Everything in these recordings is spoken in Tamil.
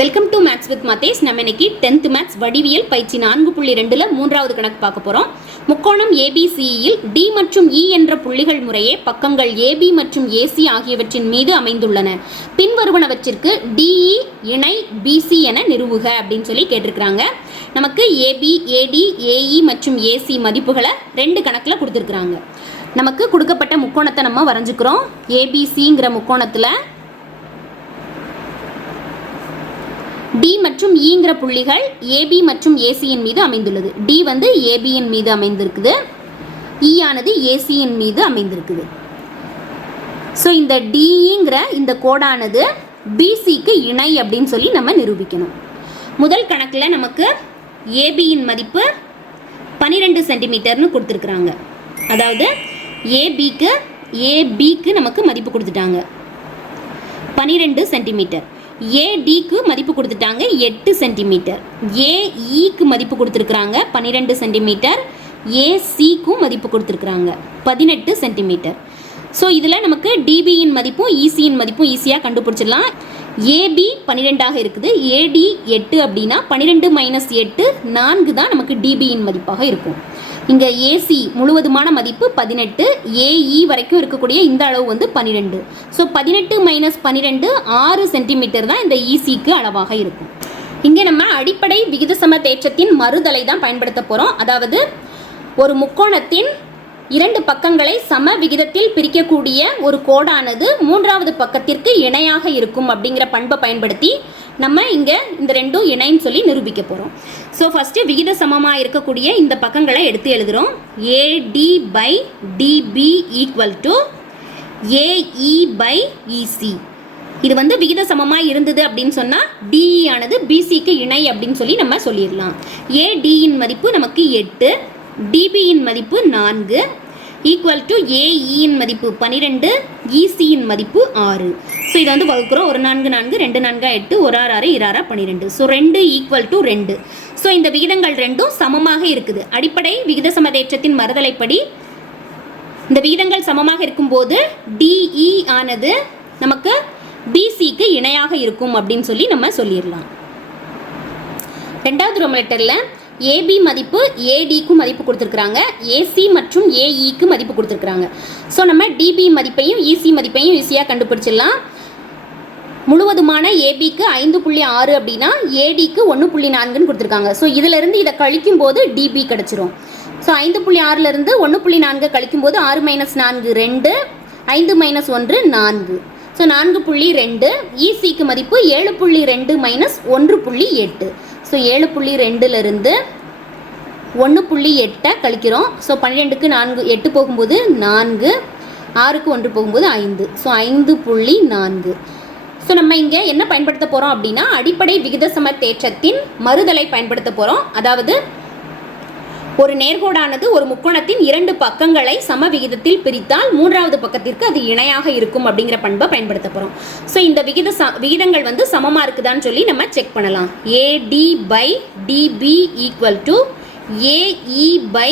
Welcome to maths with Matthews நம்ம இன்னைக்கு டென்த் மேத்ஸ் வடிவியல் பயிற்சி நான்கு புள்ளி ரெண்டுல மூன்றாவது கணக்கு பார்க்க போறோம். முக்கோணம் ஏபிசியில் டி மற்றும் இ என்ற புள்ளிகள் முறையே பக்கங்கள் ஏபி மற்றும் ஏசி ஆகியவற்றின் மீது அமைந்துள்ளன. பின்வருவனவற்றிற்கு டிஇ இணை பிசி என நிறுவுக அப்படின்னு சொல்லி கேட்டிருக்கிறாங்க. நமக்கு ஏபி ஏடி ஏஇ மற்றும் ஏசி மதிப்புகளை ரெண்டு கணக்கில் கொடுத்துருக்குறாங்க. நமக்கு கொடுக்கப்பட்ட முக்கோணத்தை நம்ம வரைஞ்சிக்கிறோம். ஏபிசிங்கிற முக்கோணத்தில் டி மற்றும் ஈங்கிற புள்ளிகள் ஏபி மற்றும் ஏசியின் மீது அமைந்துள்ளது. டி வந்து ஏபியின் மீது அமைந்திருக்குது. இ ஆனது ஏசியின் மீது அமைந்திருக்குது. ஸோ இந்த டிங்கிற இந்த கோடானது பிசிக்கு இணை அப்படின்னு சொல்லி நம்ம நிரூபிக்கணும். முதல் கணக்கில் நமக்கு ஏபியின் மதிப்பு பன்னிரெண்டு சென்டிமீட்டர்னு கொடுத்துருக்குறாங்க. அதாவது ஏபிக்கு ஏபிக்கு நமக்கு மதிப்பு கொடுத்துட்டாங்க. பன்னிரெண்டு சென்டிமீட்டர். ஏடிக்கு மதிப்பு கொடுத்துட்டாங்க எட்டு சென்டிமீட்டர் ஏஇக்கு மதிப்பு கொடுத்துருக்குறாங்க பன்னிரெண்டு சென்டிமீட்டர் ஏசிக்கும் மதிப்பு கொடுத்துருக்குறாங்க பதினெட்டு சென்டிமீட்டர் ஸோ இதில் நமக்கு டிபியின் மதிப்பும் இசியின் மதிப்பும் ஈஸியாக கண்டுபிடிச்சிடலாம். ஏபி பன்னிரெண்டாக இருக்குது. ஏடி எட்டு அப்படின்னா பன்னிரெண்டு மைனஸ் எட்டு நான்கு தான் நமக்கு டிபியின் மதிப்பாக இருக்கும். இங்கே ஏசி முழுவதுமான மதிப்பு பதினெட்டு ஏஇ வரைக்கும் இருக்கக்கூடிய இந்த அளவு வந்து பன்னிரெண்டு. ஸோ பதினெட்டு மைனஸ் பன்னிரெண்டு ஆறு சென்டிமீட்டர் தான் இந்த ஈசிக்கு அளவாக இருக்கும். இங்கே நம்ம அடிப்படை விகிதசம தேற்றத்தின் மறுதலை தான் பயன்படுத்த போகிறோம் அதாவது ஒரு முக்கோணத்தின் இரண்டு பக்கங்களை சம விகிதத்தில் பிரிக்கக்கூடிய ஒரு கோடானது மூன்றாவது பக்கத்திற்கு இணையாக இருக்கும் அப்படிங்கிற பண்பை பயன்படுத்தி நம்ம இங்கே இந்த ரெண்டும் இணைன்னு சொல்லி நிரூபிக்க போகிறோம் ஸோ ஃபஸ்ட்டு விகித சமமாக இருக்கக்கூடிய இந்த பக்கங்களை எடுத்து எழுதுகிறோம் AD by DB equal to AE by EC இது வந்து விகித சமமாக இருந்தது அப்படின்னு சொன்னால் டிஇ ஆனது பிசிக்கு இணை அப்படின்னு சொல்லி நம்ம சொல்லிடலாம். ஏடியின் மதிப்பு நமக்கு எட்டு டிபியின் மதிப்பு நான்கு ஈக்குவல் டு ஏஇயின் மதிப்பு பன்னிரெண்டு இசியின் மதிப்பு ஆறு. ஸோ இதை வந்து வகுக்கிறோம். ஒரு நான்கு நான்கு ரெண்டு நான்கா எட்டு ஒரு ஆறு ஆறு இராறா பன்னிரெண்டு ஸோ ரெண்டு ஈக்குவல் டு ரெண்டு. ஸோ இந்த விகிதங்கள் ரெண்டும் சமமாக இருக்குது. அடிப்படை விகித சமதேற்றத்தின் மறுதலைப்படி இந்த விகிதங்கள் சமமாக இருக்கும்போது டிஇ ஆனது நமக்கு பிசிக்கு இணையாக இருக்கும் அப்படின்னு சொல்லி நம்ம சொல்லிடலாம். ரெண்டாவது ரோமலெட்டரில் ஏபி மதிப்பு ஏடிக்கு மதிப்பு கொடுத்துருக்குறாங்க. ஏசி மற்றும் ஏஇக்கு மதிப்பு கொடுத்துருக்குறாங்க. ஸோ நம்ம டிபி மதிப்பையும் இசி மதிப்பையும் ஈஸியாக கண்டுபிடிச்சிடலாம். முழுவதுமான ஏபிக்கு ஐந்து புள்ளி ஆறு அப்படின்னா ஏடிக்கு ஒன்று புள்ளி நான்குன்னு கொடுத்துருக்காங்க. ஸோ இதிலிருந்து இதை கழிக்கும் போது டிபி கிடச்சிரும். ஸோ ஐந்து புள்ளி ஆறுலேருந்து ஒன்று புள்ளி நான்கு கழிக்கும் போது ஆறு மைனஸ் நான்கு ரெண்டு ஐந்து மைனஸ் ஒன்று நான்கு. ஸோ நான்கு புள்ளி ரெண்டு இசிக்கு மதிப்பு ஏழு புள்ளி ரெண்டு மைனஸ் ஒன்று புள்ளி எட்டு. ஸோ ஏழு புள்ளி ரெண்டுலேருந்து ஒன்று புள்ளி எட்டை கழிக்கிறோம். ஸோ பன்னிரெண்டுக்கு நான்கு எட்டு போகும்போது நான்கு ஆறுக்கு ஒன்று போகும்போது ஐந்து. ஸோ ஐந்து புள்ளி நான்கு. ஸோ நம்ம இங்கே என்ன பயன்படுத்த போகிறோம் அப்படின்னா அடிப்படை விகிதசம தேற்றத்தின் மறுதலை பயன்படுத்த போகிறோம் அதாவது ஒரு நேர்கோடானது ஒரு முக்கோணத்தின் இரண்டு பக்கங்களை சம விகிதத்தில் பிரித்தால் மூன்றாவது பக்கத்திற்கு அது இணையாக இருக்கும் அப்படிங்கிற பண்பை பயன்படுத்த போகிறோம் ஸோ இந்த விகித ச விகிதங்கள் வந்து சமமாக இருக்குதான்னு சொல்லி நம்ம செக் பண்ணலாம். AD by DB equal to AE by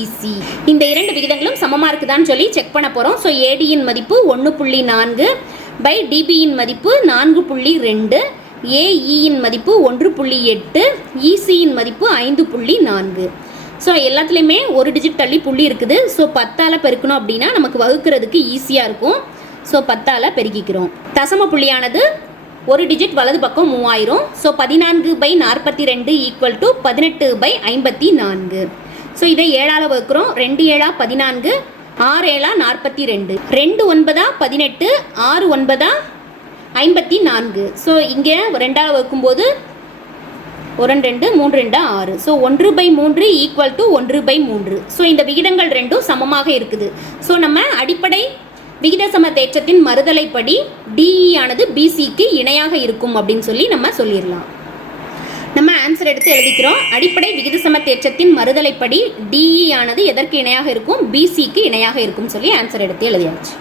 EC இந்த இரண்டு விகிதங்களும் சமமாக இருக்குதான்னு சொல்லி செக் பண்ண போகிறோம் ஸோ ஏடியின் மதிப்பு ஒன்று புள்ளி நான்கு பை டிபியின் மதிப்பு நான்கு புள்ளி ரெண்டு ஏஇயின் மதிப்பு ஒன்று புள்ளி எட்டு இசியின் மதிப்பு ஐந்து புள்ளி நான்கு. ஸோ எல்லாத்துலேயுமே ஒரு டிஜிட் தள்ளி புள்ளி இருக்குது. ஸோ பத்தால் பெருக்கணும் அப்படின்னா நமக்கு வகுக்கிறதுக்கு ஈஸியாக இருக்கும். ஸோ பத்தால் பெருக்கிக்கிறோம். தசம புள்ளியானது ஒரு டிஜிட் வலது பக்கம் மூவாயிரம். ஸோ பதினான்கு பை நாற்பத்தி ரெண்டு ஈக்குவல் டு பதினெட்டு பை ஐம்பத்தி நான்கு ஸோ இதை ஏழால் வகுக்கிறோம். ரெண்டு ஏழா பதினான்கு ஆறு ஏழா நாற்பத்தி ரெண்டு ரெண்டு ஒன்பதா பதினெட்டு ஆறு ஒன்பதா ஐம்பத்தி நான்கு ஸோ இங்கே ரெண்டால் வகுக்கும்போது ஒரு ரெண்டு மூன்று ரெண்டு ஆறு. ஸோ ஒன்று பை மூன்று ஈக்குவல் டு ஒன்று பை மூன்று. ஸோ இந்த விகிதங்கள் ரெண்டும் சமமாக இருக்குது. ஸோ நம்ம அடிப்படை விகித சம தேற்றத்தின் மறுதலைப்படி டிஇ ஆனது பிசிக்கு இணையாக இருக்கும் அப்படின்னு சொல்லி நம்ம சொல்லிடலாம். நம்ம ஆன்சர் எடுத்து எழுதிக்கிறோம். அடிப்படை விகித சம தேற்றத்தின் மறுதலைப்படி டிஇ ஆனது எதற்கு இணையாக இருக்கும்? பிசிக்கு இணையாக இருக்கும் சொல்லி ஆன்சர் எடுத்து எழுதியாச்சு.